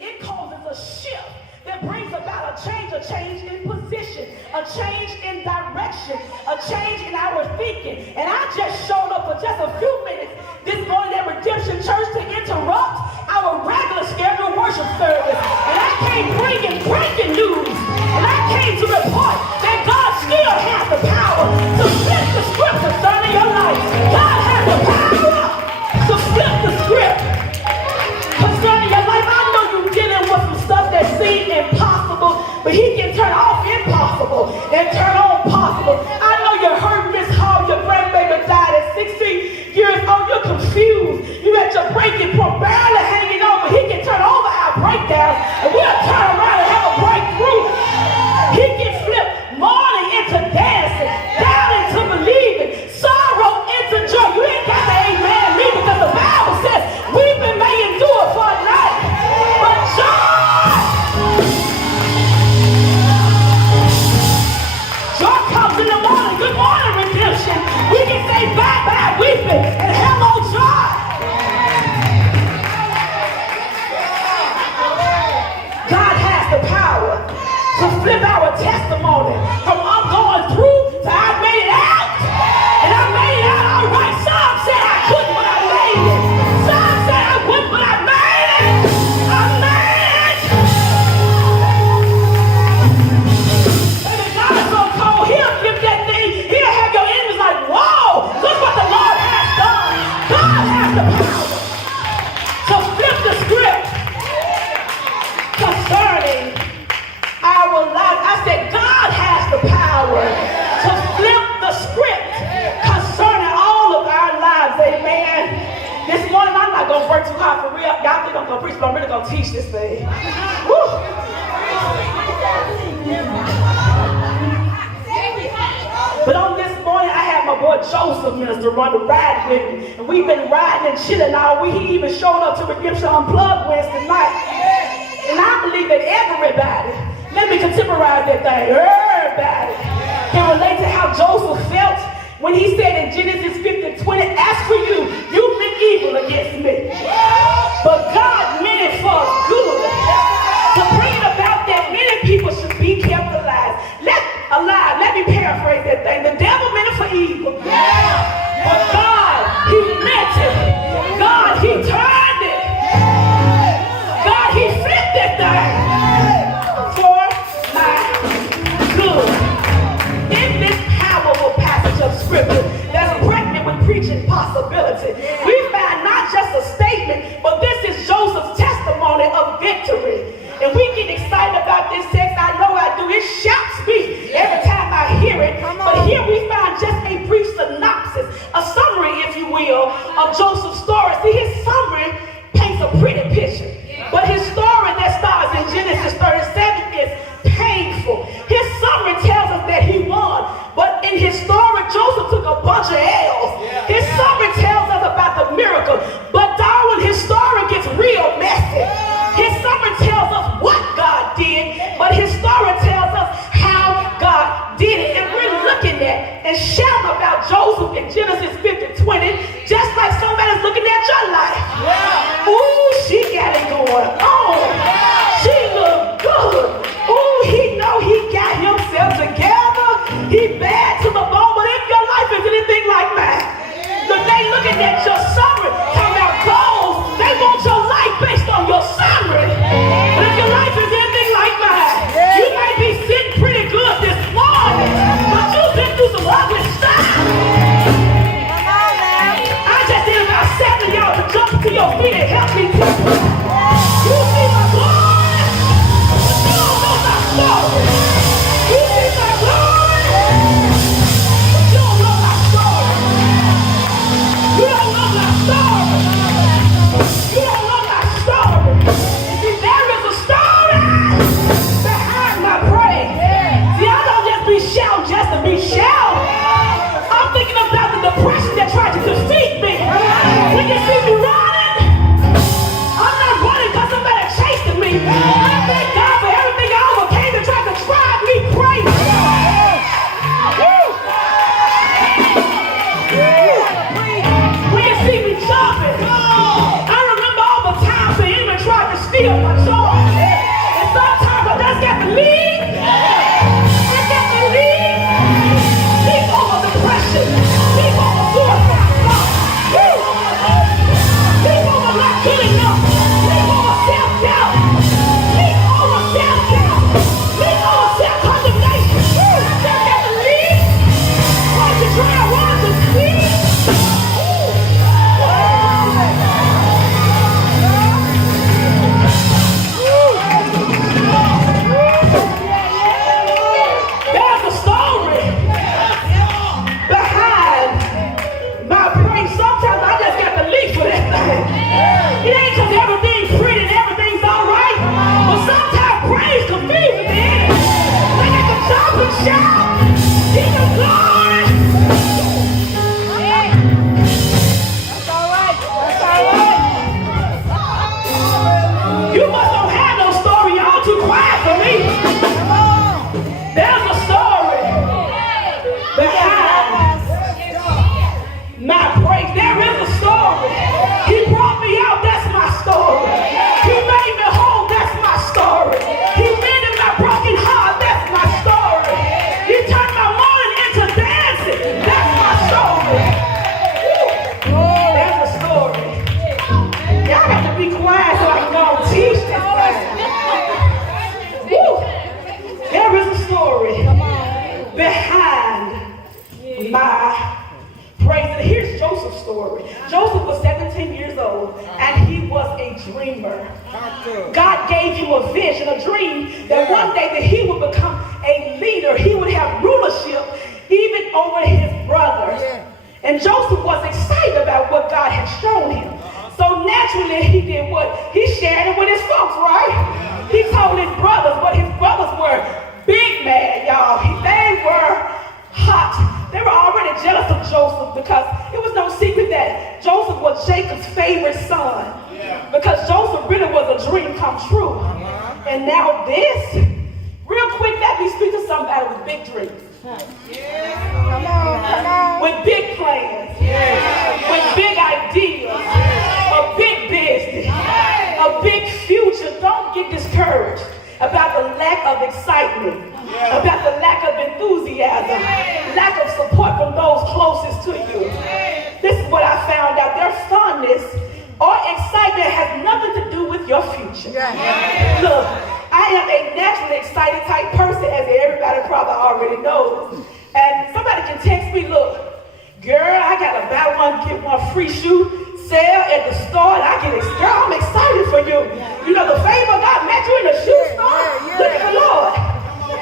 it causes a shift that brings about a change in position, a change in direction, a change in our thinking. And I just showed up for just a few minutes this morning at Redemption Church to interrupt our regular scheduled worship service. And I came bringing breaking news. And I came to report that God still has the power to flip the script concerning your life. God has the power to flip the script concerning your life. I know you're dealing with some stuff that seems impossible, but he can turn off impossible and turn on possible. I know you heard Miss Hall, your grandbaby died at 16 years old. You're confused. You got your breaking point barely hanging on, but he can turn over our breakdowns and we'll turn around and have a breakthrough. He can flip mourning into dancing, doubt into believing, sorrow into joy. You ain't got to amen me because the Bible says weeping may endure for a night, but joy comes in the morning. Good morning, redemption. We can say bye-bye weeping and hello joy. God has the power to flip our testimony from I'm going through to I made it out. And I made it out all right. Some said I couldn't, but I made it. Some said I wouldn't, but I made it. I made it. Baby, God is so cold. He'll flip that thing. He'll have your enemies like, whoa, look what the Lord has done. God has the power to flip the script concerning our life. I said God has the power to flip the script concerning all of our lives. Amen. This morning I'm not going to work too hard for real. Y'all think I'm going to preach, but I'm really going to teach this thing. Woo. But on this morning I had my boy Joseph minister run the ride with me. And we've been riding and chilling all week. He even showed up to Redemption Unplugged Wednesday night. And I believe that everybody, let me contemporize that thing, everybody can relate to how Joseph felt when he said in Genesis 50:20, as for you, you meant evil against me, but God meant it for good, to bring about that many people should be kept alive. Let me paraphrase that thing. The devil meant it for evil, but God, he meant it. God, he turned it. God, he flipped that thing for my good. In this powerful passage of scripture that's pregnant with preaching possibility, we find not just a statement, but this is Joseph's testimony of victory. And we get excited about this text. I know I do. It shouts me every time I hear it. But here we find just a brief synopsis, a summary, if you will, of Joseph's story. See, his summary paints a pretty picture. But his story that starts in Genesis 37 is painful. His summary tells us that he won. But in his story, Joseph took a bunch of L's. His summary tells us about the miracle. But Darwin, his story gets real messy. His summary tells us what God did, but his story tells us how God did it. And we're looking at and shouting about Joseph in Genesis 50:20, just like somebody's looking at your life. Ooh, she got it going on. She look good. Ooh, he know he got himself together. He bad to the bone, but if your life is anything like mine, but they looking at your summary, talking about goals, they want your life based on your summary. But if your life is anything like mine, you might be sitting pretty good this morning, but you've been through some ugly stuff. I just need about 7 of y'all to jump to your feet and help me to. You see my glory? You don't know my story. You see my glory? But you don't know my story. You don't know my story. You don't know my story. See, there is a story behind my praise. See, I don't just be shouting just to be shouting. I'm thinking about the depression that tried to defeat me. When you see me running, I'm not running because somebody chasing me. I thank God for everything I overcame that tried to drive me crazy. When you see me jumping, I remember all the times the enemy tried to steal my joy. believer. God gave him a vision, a dream, that one day that he would become a leader. He would have rulership even over his brothers. And Joseph was excited about what God had shown him. So naturally, he did what? He shared it with his folks, right? He told his brothers, but his brothers were big mad, y'all. They were hot. They were already jealous of Joseph because it was no secret that Joseph was Jacob's favorite son. Because Joseph really was a dream come true. And now this, real quick, let me speak to somebody with big dreams. Come on. With big plans. With big ideas. A big business. A big future. Don't get discouraged about the lack of excitement. About the lack of enthusiasm. Lack of support from those closest to you. This is what I found out. Their fondness or excitement has nothing to do with your future. Look, I am a naturally excited type person, as everybody probably already knows. And somebody can text me, look, girl, I got a buy one, get one free shoe sale at the store, and I get excited. Girl, I'm excited for you. You know, the favor of God met you in the shoe store. Look at the Lord.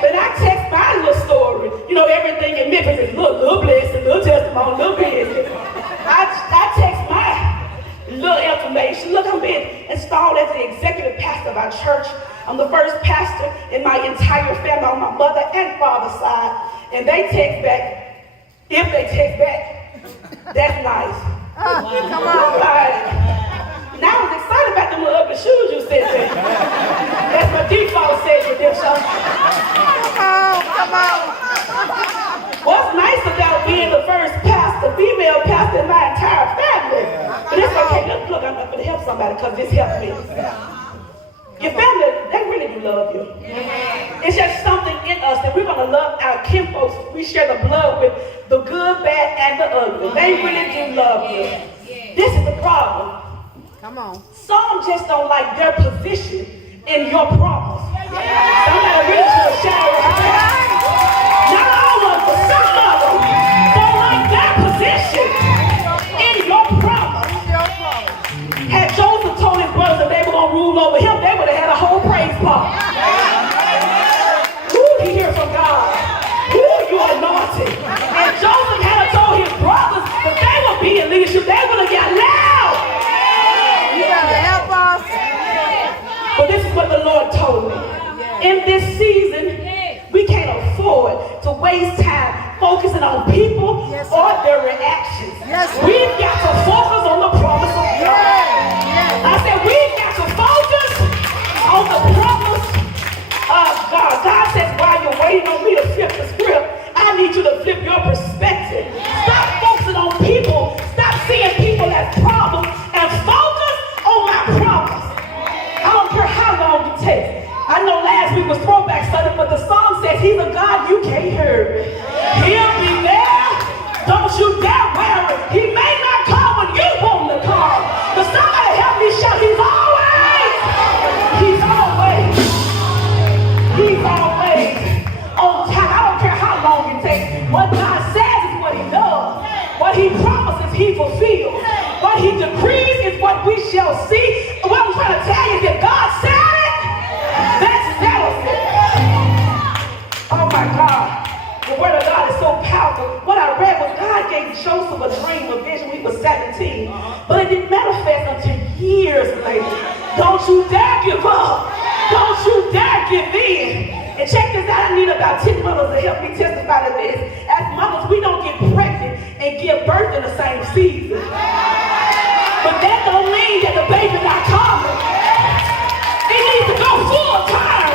But I text my little story. You know, everything in Memphis is little blessing, little testimony, little business. I text my little information. Look, I'm being installed as the executive pastor of our church. I'm the first pastor in my entire family on my mother and father's side. And they text back. If they text back, that's nice. Come on. Now I was excited about them little ugly shoes you said there. That's my default setting, them shoes. Come on. What's nice about being the first pastor, female pastor in my entire family? But it's okay. Look, I'm not going to help somebody because this helped me. Your family, they really do love you. It's just something in us that we're going to love our kinfolks. We share the blood with the good, bad, and the ugly. They really do love you. This is the problem. Come on. Some just don't like their position in your promise. Somebody really should shout right there. Not all of them, but some of them don't like their position in your promise. Had Joseph told his brothers that they were going to rule over him, they would have had a whole praise party. Ooh, he hear from God. Ooh, you anointed. And Joseph had told his brothers that they would be in leadership. They would have got loud. You got to help us. But this is what the Lord told me. In this season, we can't afford to waste time focusing on people or their reactions. We've got to focus on the promise of God. I said we've got to focus on the promise of God. God says, while you're waiting on me to flip the script, I need you to flip your perspective. Stop focusing on people. Stop seeing people as problems and focus on my promise. I don't care how long it takes. I know last week was throwback Sunday, but the song says he's a God you can't hear. He'll be there. Don't you dare worry. He may not come when you want him to come. But somebody help me shout, he's always on time. I don't care how long it takes. What God says is what he does. What he promises, he fulfills. What he decrees is what we shall see. What I'm trying to tell you is that God said it. That settles it. Oh my God. The word of God is so powerful. What I read was God gave Joseph a dream, a vision when he was 17. But it didn't manifest until years later. Don't you dare give up. Don't you dare give in. And check this out. I need about 10 mothers to help me testify to this. As mothers, we don't get pregnant and give birth in the same season. But that don't mean that the baby's not coming. It needs to go full time.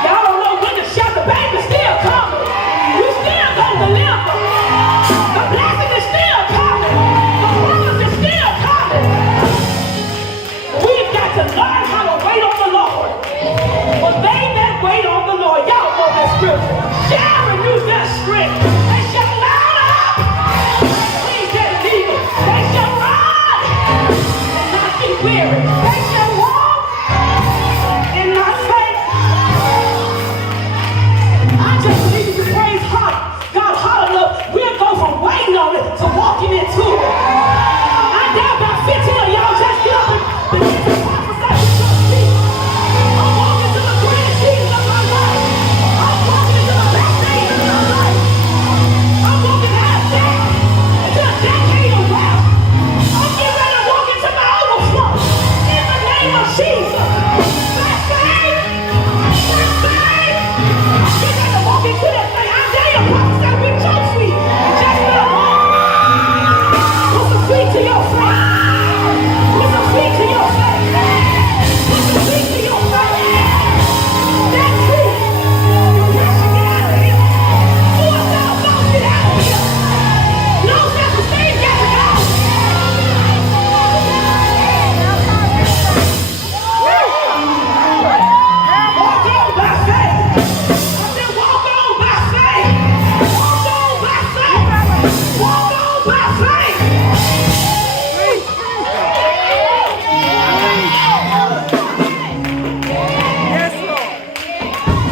Y'all don't know when to shout. The baby's still coming. You still gonna deliver. The blessing is still coming. The promise is still coming. We've got to learn how to wait on the Lord. But they that wait on the Lord, y'all know that scripture, shall renew their strength. They shall mount up tonight.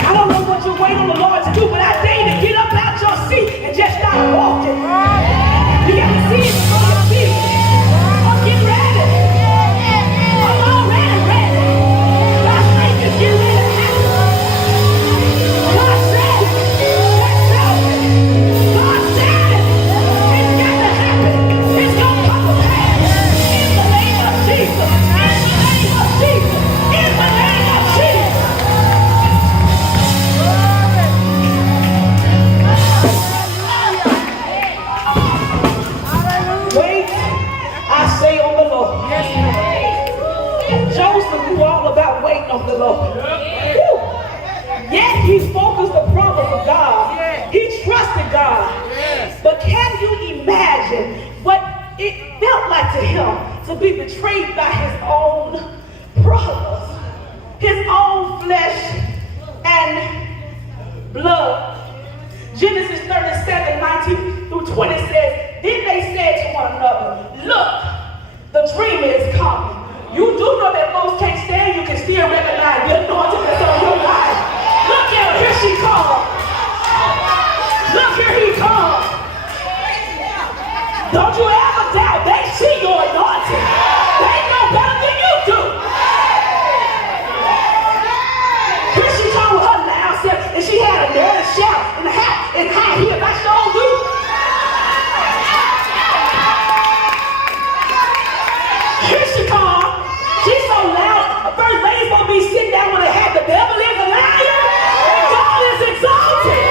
I don't know what you're waiting on the Lord to do, but I dare you to get up out your seat and just start walking. You got to see it before you see it. I'm getting ready. I'm already ready. God's faith is getting ready to happen. God said it. Let's go. God said it. It's got to happen. It's going to come to pass. In the name of Jesus. In the name of Jesus. In the name of Jesus. Wait, I say on the Lord. Joseph knew all about waiting on the Lord. Woo. Yet he focused the promise of God. He trusted God. But can you imagine what it felt like to him to be betrayed by his own brothers, his own flesh and blood? Genesis 37:19 through 20 says, then they said to one another, look, the dreamer is coming. You do know that folks can't stand you can still recognize the anointing that's on your life. Look at her, here she comes. Look, here he comes. Don't you ever doubt they see your anointing. They know better than you do. Here she comes with her loud self, and she had a nerve shout and high heels. I sure do. Here she comes. She's so loud. A first lady's gonna be sitting down with her hat. The devil is a liar. And God is exalted.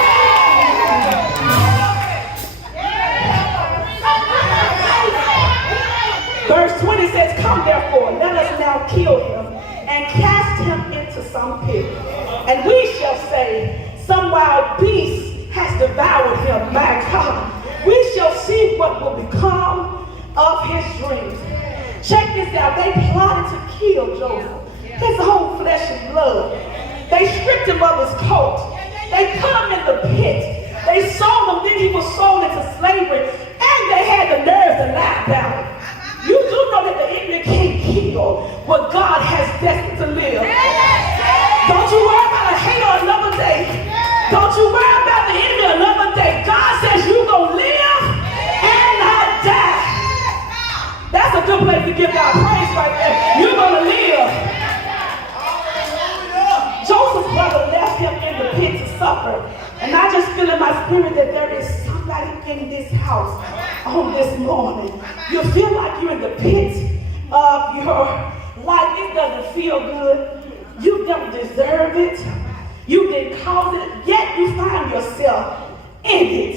Verse 20 says, come therefore, let us now kill him and cast him into some pit. And we shall say, some wild beast has devoured him. My God. We shall see what will become of his dreams. Check this out. They plotted to kill Joseph. His whole flesh and blood. They stripped him of his coat. They put him in the pit. They sold him. Then he was sold into slavery. And they had the nerve to lie about it. You do know that the enemy can't kill what God has destined to live. Don't you worry about a hater another day. Don't you worry about the enemy another day. God says you're going to live and not die. That's a good place to give God praise right there. You're going to live. Joseph's brother left him in the pit to suffer. And I just feel in my spirit that there is somebody in this house on this morning. You feel like you're in the pit of your life. It doesn't feel good. You don't deserve it. You didn't cause it. Yet you find yourself in it.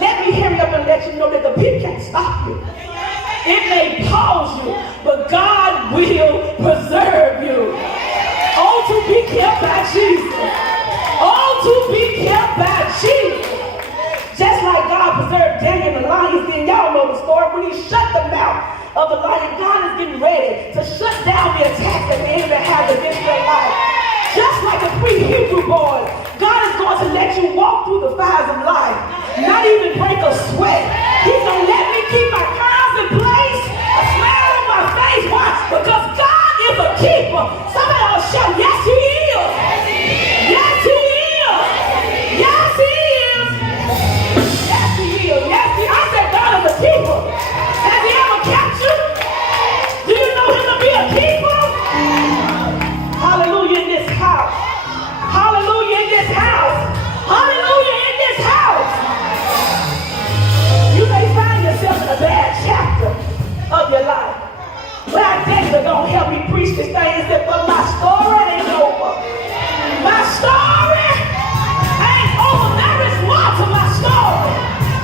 Let me hurry up and let you know that the pit can't stop you. It may pause you, but God will preserve you. Oh, to be kept by Jesus. Oh, to be kept by Jesus. Just like God preserved Daniel and the lions, then y'all know the story. When he shut the mouth of the lion, God is getting ready to shut down the attacks that the enemy has against your life. Just like the 3 Hebrew boys, God is going to let you walk through the fires of life, not even break a sweat. He's going to let me keep my curls in place, a smile on my face. Why? Because God is a keeper. Somebody else shout, yes, he is. Yes, he is. Yes, he is. Yes, he is. Yes, he is. I said God is a keeper. Has he ever kept you? Do you know him to be a keeper? Hallelujah in this house. Hallelujah in this house. Hallelujah in this house. You may find yourself in a bad chapter of your life. But I tell you, don't help me preach this thing. He said, but my story ain't over. My story ain't over. There is more to my story.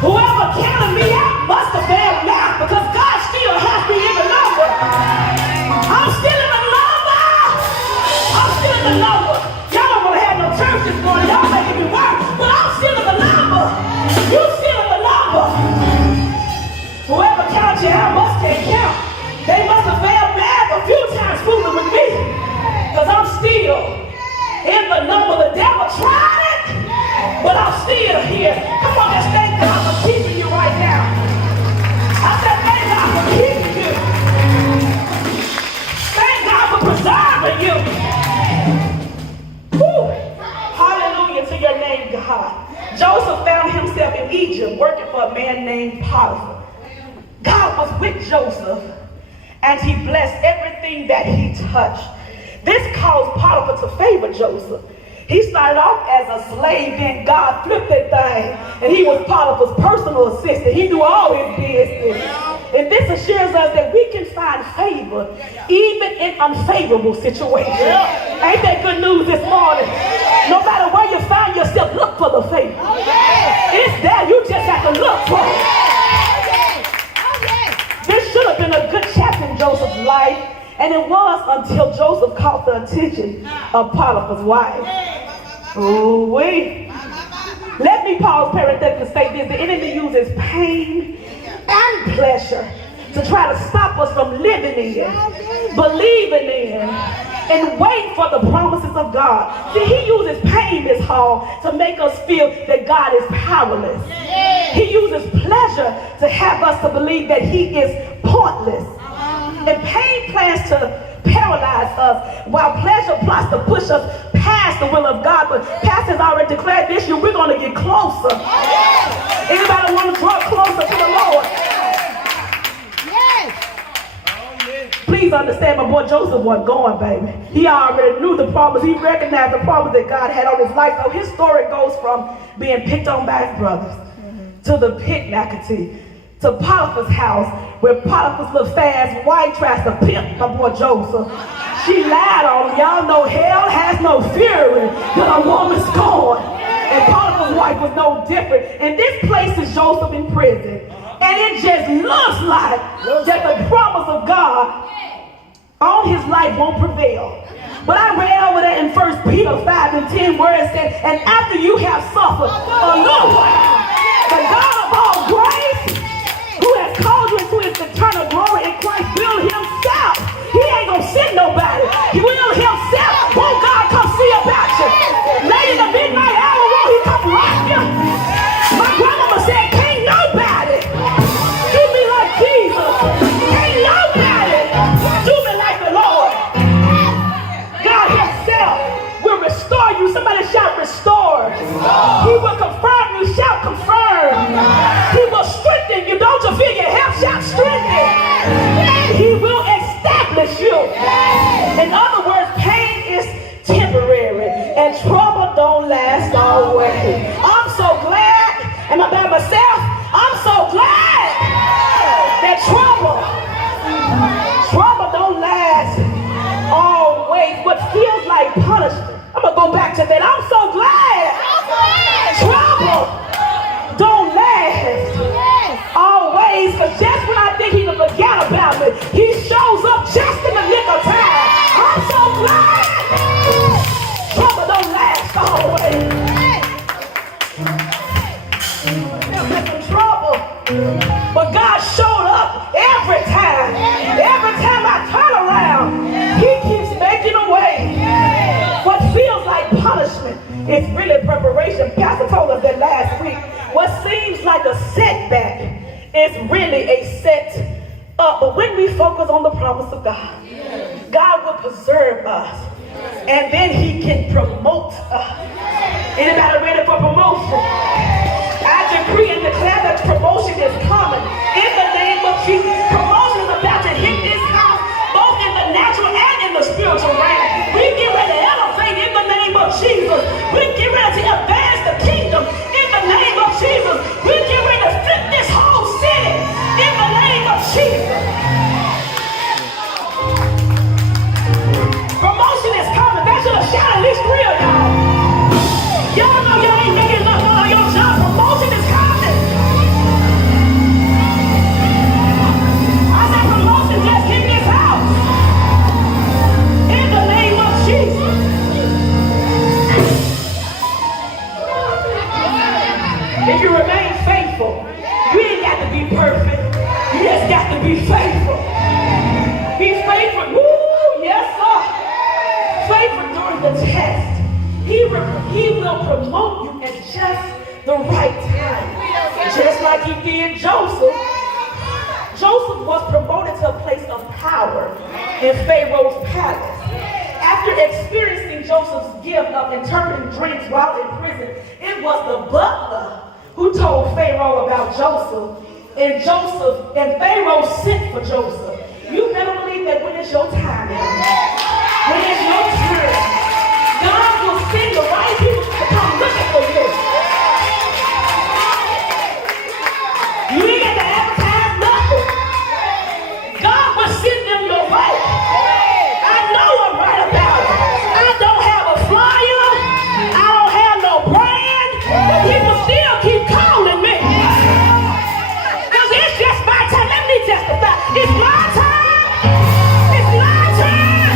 Whoever counted me out must have failed now, because God still has me in the number. I'm still in the number. I'm still in the number. Y'all don't want to have no church this morning. Y'all making me work, but I'm still in the number. You still in the number. Whoever counted you out must can't count. They must have failed bad a few times fooling with me, because I'm still in the number. The devil tried it, but I'm still here. Come on, just thank God for keeping you right now. I said, Potiphar. God was with Joseph, and he blessed everything that he touched. This caused Potiphar to favor Joseph. He started off as a slave, then God flipped that thing, and he was Potiphar's personal assistant. He knew all his business. And this assures us that we can find favor even in unfavorable situations. Ain't that good news this morning? No matter where you find yourself, look for the favor. It's there, you just have to look for it. This should have been a good chapter in Joseph's life, and it was until Joseph caught the attention of Potiphar's wife. Ooh, wait. Let me pause parenthetically to say this. The enemy uses pain and pleasure to try to stop us from living in, believing in, and wait for the promises of God. See, he uses pain, Miss Hall, to make us feel that God is powerless. He uses pleasure to have us to believe that he is pointless. And pain plans to paralyze us, while pleasure plots to push us past the will of God. But Pastor's already declared this year we're going to get closer. Anybody want to draw closer to the Lord? Please understand, my boy Joseph wasn't going, baby. He already knew the promise. He recognized the promise that God had on his life. So his story goes from being picked on by his brothers to the pit Macatee, to Potiphar's house, where Potiphar's little fast wife tries to pimp my boy Joseph. She lied on him. Y'all know hell has no fury than a woman scorned. And Potiphar's wife was no different. And this places Joseph in prison. And it just looks like that the promise of God on his life won't prevail. But I read over there in 1 Peter 5:10 where it says, and after you have suffered a little while, the God of all grace, who has called you into his eternal glory in Christ, will himself. He ain't gonna send nobody. He will himself. Won't God come see about you? Late in the midnight hour, won't he come rock you? My grandmama said, can't nobody do me like Jesus. Can't nobody do me like the Lord. God himself will restore you. Somebody shout restore. He will confirm you. Shout confirm. He will strengthen you. Don't you feel your help? Shout strengthen. He will establish you. In other words, pain is temporary and trouble don't last always. I'm so glad. Am I by myself? I'm so glad that trouble don't last always. What feels like punishment. I'm going to go back to that. I'm so glad trouble don't last always. Because just when I think he can forget about me, he shows up just in the nick of time. I'm so glad trouble don't last always. There's been some trouble, but God showed up every time. Every time I turn around, he keeps making a way. What feels like punishment is really preparation. Pastor told us that last week. What seems like a setback is really a set up. But when we focus on the promise of God, God will preserve us. And then he can promote us. Anybody ready for promotion? I decree and declare that promotion is coming. In the name of Jesus, promotion is about to hit this house, both in the natural and in the spiritual realm. We get ready to elevate in the name of Jesus. We get ready to advance the kingdom in the name of Jesus. We get ready to flip this whole city in the name of Jesus. Promotion is coming. That should have shot at least 3 of y'all. Y'all know y'all ain't making enough on your job. Promotion is coming. I said promotion just hit this house. In the name of Jesus. If you remain faithful, you ain't got to be perfect. You just got to be faithful. Be faithful. Woo, yes, sir. Faithful during the test. He will promote you at just the right time. Just like he did Joseph. Joseph was promoted to a place of power in Pharaoh's palace. After experiencing Joseph's gift of interpreting dreams while in prison, it was the butler who told Pharaoh about Joseph And Pharaoh sent for Joseph. You better believe that when it's your time, when it's your turn, God will send the right people to come looking for you. You ain't got to advertise nothing. God will send them your way. I know I'm right about it. I don't have a flyer. I don't have no brand. But people still keep calling me. Because it's just my time. Let me testify. It's my time. It's my time.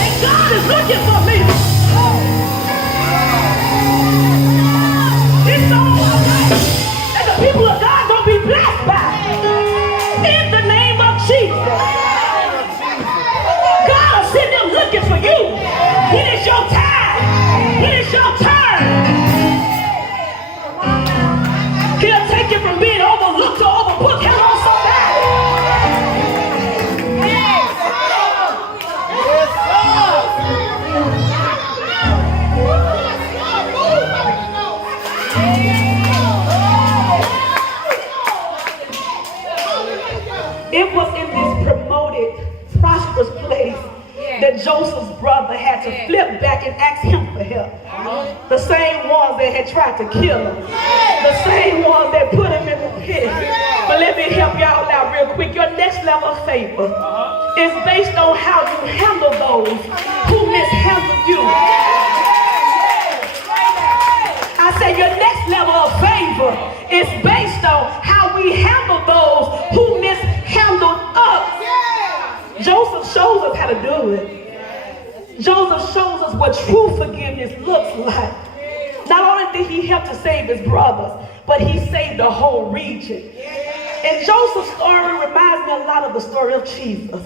And God is looking for me. It's all right. And the people of God gonna be blessed by it. In the name of Jesus. God will send them looking for you. When it's your time. When it's your turn. He'll take you from being overlooked to overlooked. Hello, somebody. It was in this promoted, prosperous place that Joseph's brother had to flip back and ask him for help. The same ones that had tried to kill him. The same ones that put him in the pit. But let me help y'all out real quick. Your next level of favor is based on how you handle those who mishandle you. I say your next level of favor is based on how we handle those who mishandled us. Joseph shows us how to do it. Joseph shows us what true forgiveness looks like. Not only did he help to save his brothers, but he saved the whole region. And Joseph's story reminds me a lot of the story of Jesus.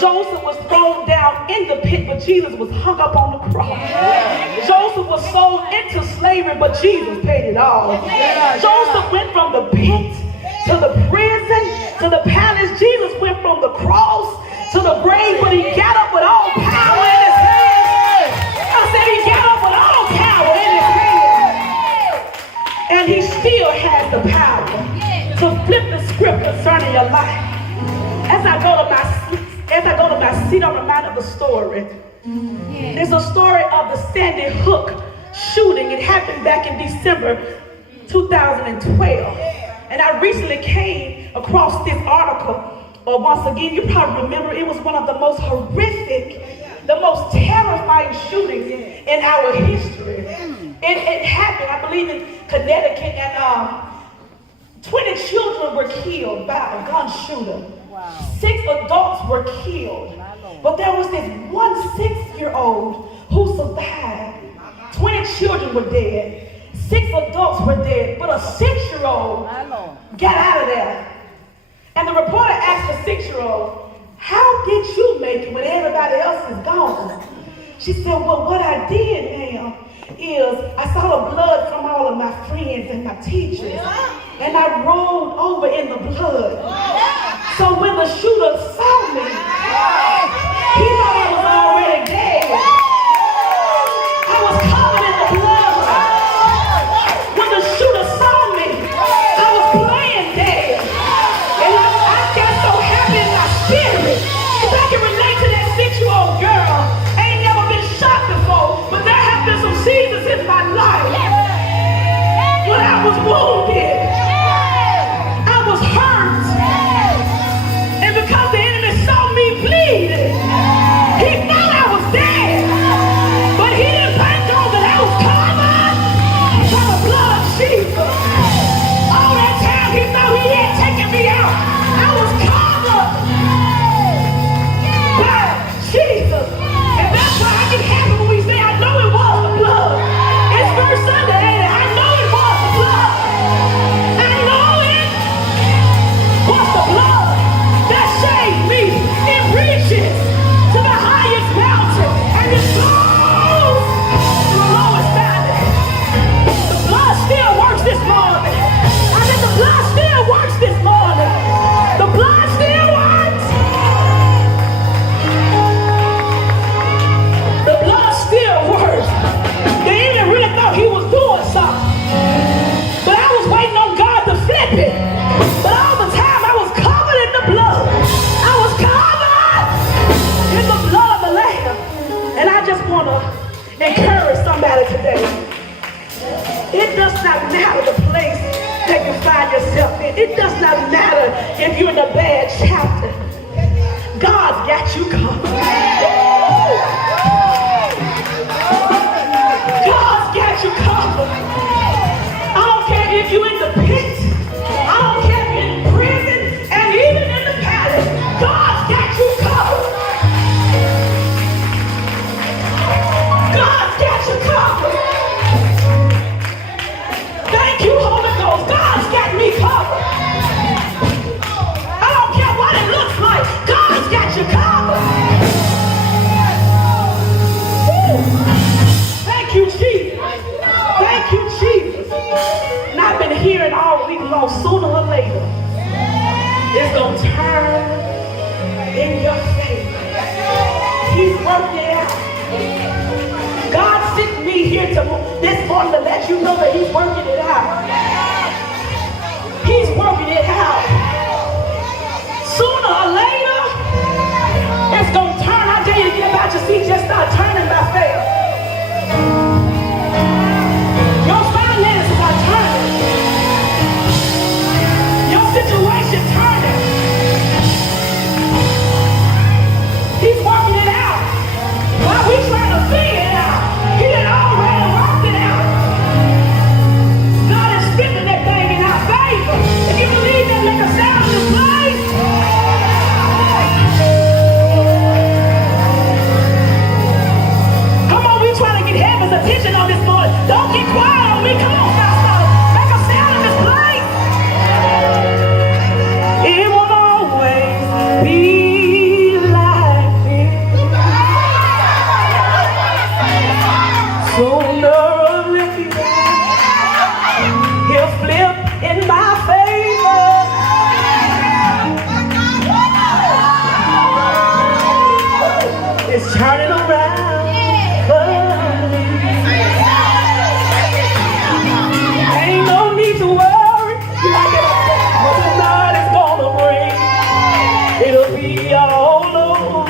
Joseph was thrown down in the pit, but Jesus was hung up on the cross. Joseph was sold into slavery, but Jesus paid it all. Joseph went from the pit to the prison to the palace. Jesus went from the cross to the grave, but he got up with all power in his hand. I said he got up with all power in his hand. And he still has the power to flip the script concerning your life. As I go to my seat, I'm reminded of the story. There's a story of the Sandy Hook shooting. It happened back in December 2012. And I recently came across this article. Once again, you probably remember it was one of the most horrific, the most terrifying shootings in our history. It happened, I believe, in Connecticut, and 20 children were killed by a gun shooter. Wow. 6 adults were killed. But there was this one 6-year-old who survived. 20 children were dead. 6 adults were dead, but a 6-year-old got out of there. And the reporter asked the 6-year-old, "How did you make it when everybody else is gone?" She said, "Well, what I did, ma'am, is I saw the blood from all of my friends and my teachers, and I rolled over in the blood. So when the shooter saw me, he thought I was already dead. I was covered in the blood. When the shooter saw me, I was playing dead. And I got so happy in my spirit. If I can relate to that 6-year-old girl, I ain't never been shot before, but there have been some seasons in my life when I was wounded. I was hurt. And because encourage somebody today. It does not matter the place that you find yourself in. It does not matter if you're in a bad chapter. God's got you covered. God's got you covered. I don't care if you're in the pit. I don't care if you're in prison and even in the palace. God's got you covered. God's got you covered. Thank you, Holy Ghost. God's got me covered. I don't care what it looks like. God's got you covered. Woo. Thank you, Jesus. Thank you, Jesus. And I've been hearing all week long, sooner or later, it's going to turn in your favor. He's working it out. God sent me here this morning to let you know that he's working it out. He's working it out. Sooner or later, it's going to turn. I dare you to get about your seat, just start turning by faith. Your finances are turning. Your situation turning. He's working it out. While we trying to figure it out, he had already worked it out. God is fixing that thing in our favor. If you believe that, make a sound in this place. Come on, we trying to get heaven's attention on this morning. Don't get quiet on me. Come on, Pastor. Make a sound in this place. It won't always be like this. Sooner or later, he'll flip in my favor. It's turning around for me. Ain't no need to worry what the night is gonna bring. It'll be all over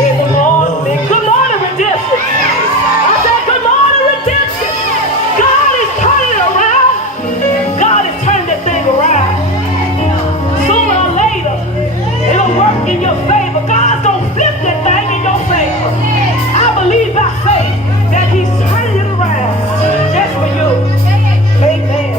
in the morning. Good morning, redemption. I said, good morning, redemption. God is turning it around. God is turning that thing around. Sooner or later, it'll work in your favor. God's gonna flip that thing in your favor. I believe by faith that he's turning it around just for you. Amen.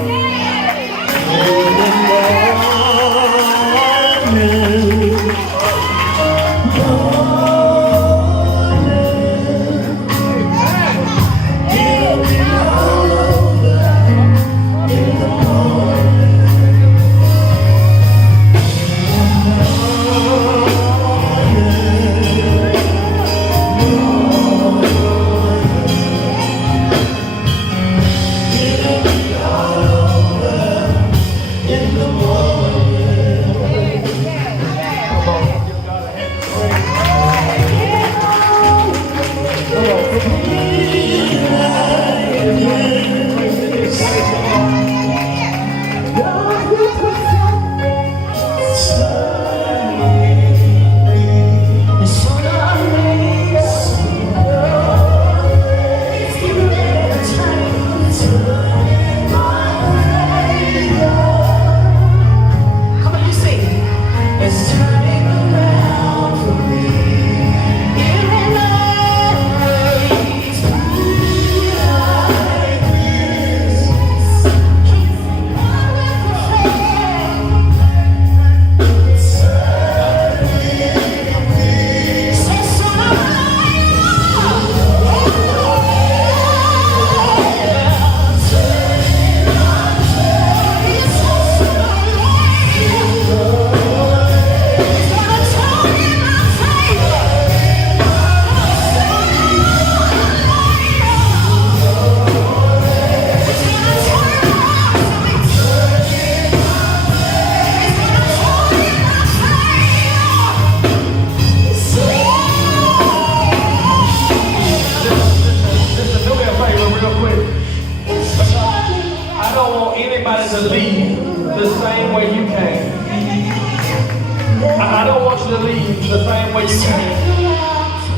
I don't want you to leave the same way you came.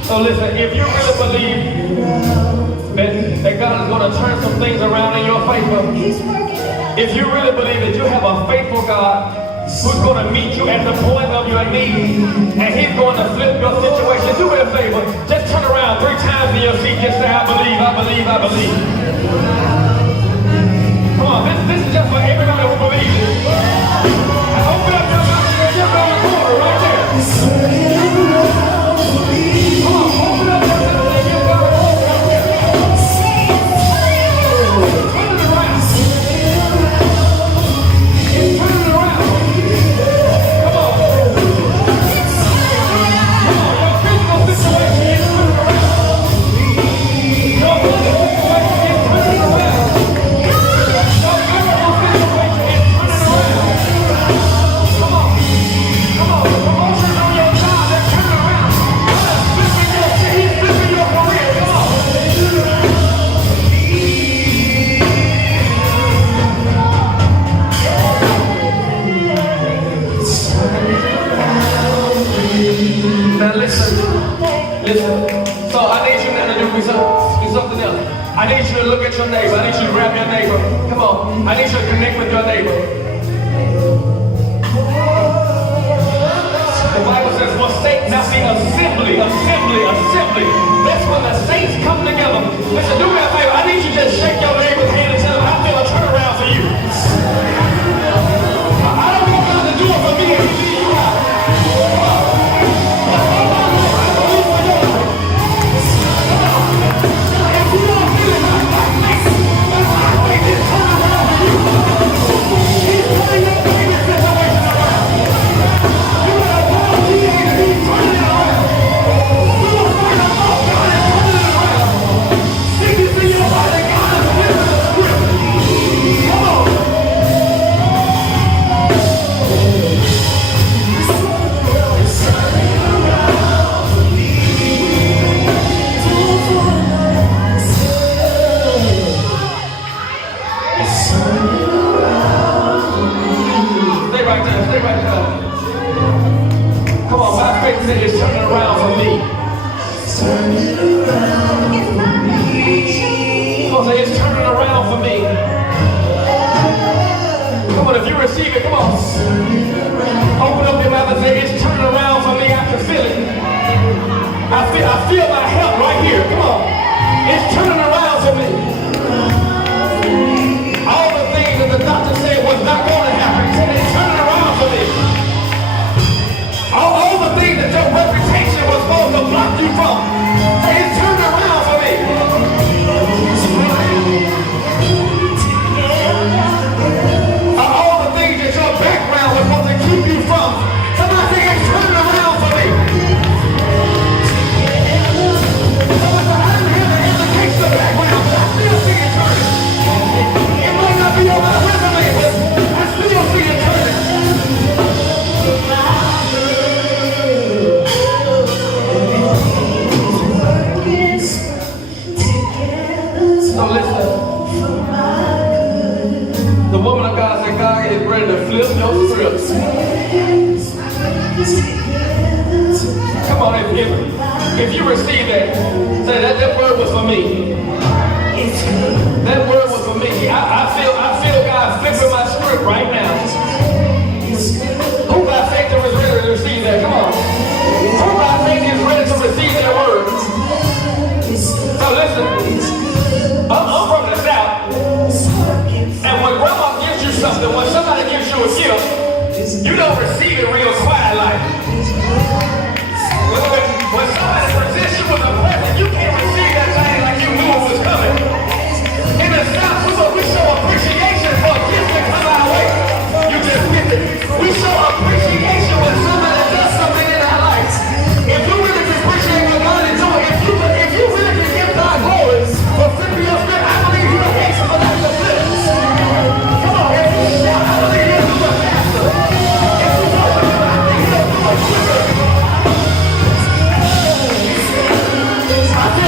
So listen, if you really believe that God is going to turn some things around in your favor, if you really believe that you have a faithful God who's going to meet you at the point of your need, and he's going to flip your situation, do me a favor, just turn around 3 times in your seat, just say, I believe, I believe, I believe. Come on, this is just for everybody who believes it. Open up your mouth and give God a quarter right there. Come on, open up your mouth and give God a quarter right there. Turn it around. It's turning around. Come on. Come on, your physical situation is turning around. Your mental situation is turning around. Your physical situation is turning around. Come on. Come on. The promotions on your job, they're turning around. He's flipping your career. Come on. Now listen. So I need you now to do something else. I need you to look at your neighbor. I need you to grab your neighbor. Come on. I need you to connect with your neighbor. The Bible says, forsake not the assembly. That's when the saints come together. Listen, do me a favor. I need you to just shake your neighbor's hand and tell him, I feel a turnaround for you. I don't want God to do it for me and he leave you out. Come on, my faith said it's turning around for me. Come on, say it's turning around for me. Come on, if you receive it, come on. Open up your mouth and say it's turning around for me. I can feel it. I feel my help right here. Come on. It's turning around for me. All the things that the doctor said was not going to happen, said it's turning around for me. All the things that your reputation was supposed to block you from, say it's turning around for me. All the things that your background was supposed to keep you from, somebody say it's turning around for me. Somebody say, I didn't have an educational background, but I still see it turning. It might not be on my resume, but I still see it turning. So listen, the woman of God said God is ready to flip your scripts. Come on, if you receive that, say that word was for me. That word was for me. I feel God flipping my script right now. Who by faith is ready to receive that? Come on. Who by faith is ready to receive that word? So listen. I'm from the South, and when grandma gives you something, when somebody gives you a gift, you don't receive it real quiet like. When somebody presents you with a present, you can't receive that thing like you knew it was coming. In the South, we show appreciation for a gift that comes our way. You just get it. We show appreciation when somebody does something in our lives. If you really appreciate what God is doing, if you really can give God glory for flipping your script, I believe you will hate somebody to flip. Come on, if you shout, I believe he'll do it faster. If you know what you're I think he'll do it quicker. I feel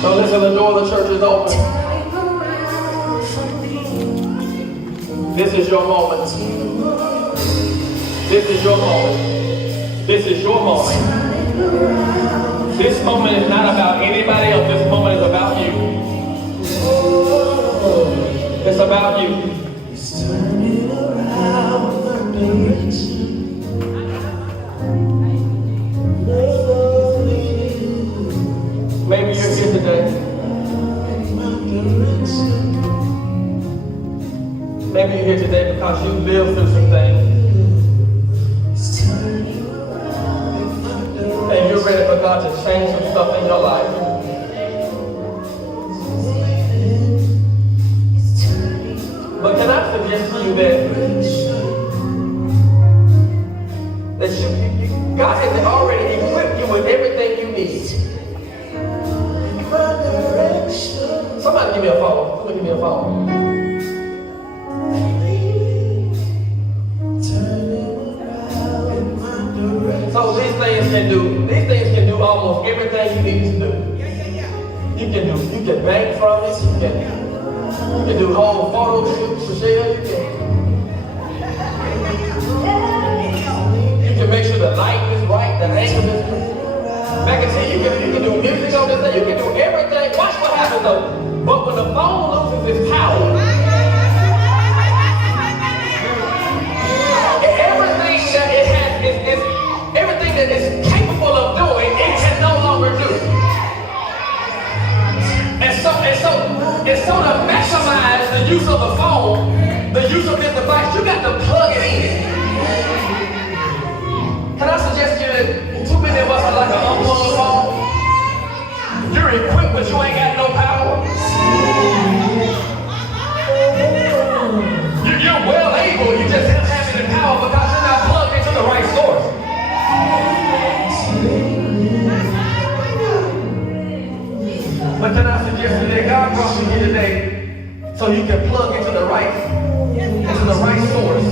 So listen, the door of the church is open. This is your moment. This is your moment. This is your moment. This moment is not about anybody else. This moment is about you. It's about you. Maybe you're here today. Maybe you're here today because you lived through some things. And you're ready for God to change some stuff in your life. But can I suggest to you that God has already equipped you with everything you need. Somebody give me a phone. Somebody give me a phone. So these things can do almost everything you need to do. You can bank from it. You can do whole photo shoots for sale. You can make sure the light is right, the angle is good. Back and you can do music on this thing. You can do everything. Watch what happens though. But when the phone loses its power, everything that it has is everything that it's capable of doing, it can no longer do. And so to maximize the use of the phone, the use of this device, you got to plug it in. Can I suggest to you that too many of us are like an unplugged phone? You're equipped, but you ain't got no power. You're well able, you just don't have any power because you're not plugged into the right source. But then I suggest that God brought you here today so you can plug into the right source.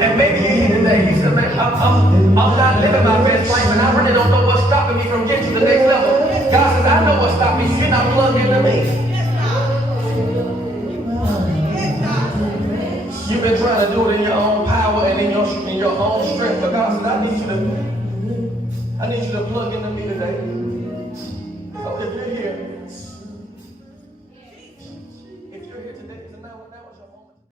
And maybe you're here today, you said, man, I'm not living my best life and I really don't know what's stopping me from getting to the next level. God says, I know what's stopping you. You're not plugged into me. You've been trying to do it in your own power and in your own strength. But God says, I need you to plug into me today. So if you're here